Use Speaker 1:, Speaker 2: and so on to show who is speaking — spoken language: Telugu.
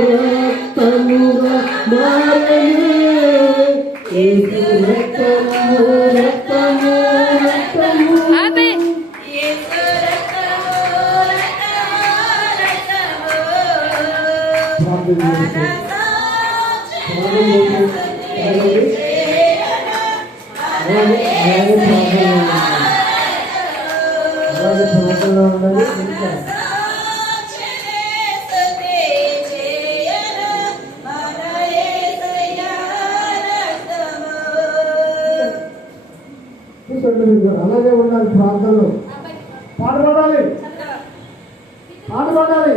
Speaker 1: రక్తముగా మారనే. ఏసు రక్తము రక్తము రక్తము. ప్రార్థన ప్రార్థన ప్రార్థన మీరు అలాగే ఉండాలి ప్రార్థనలో. పాట పాడాలి. పాట పాడాలి.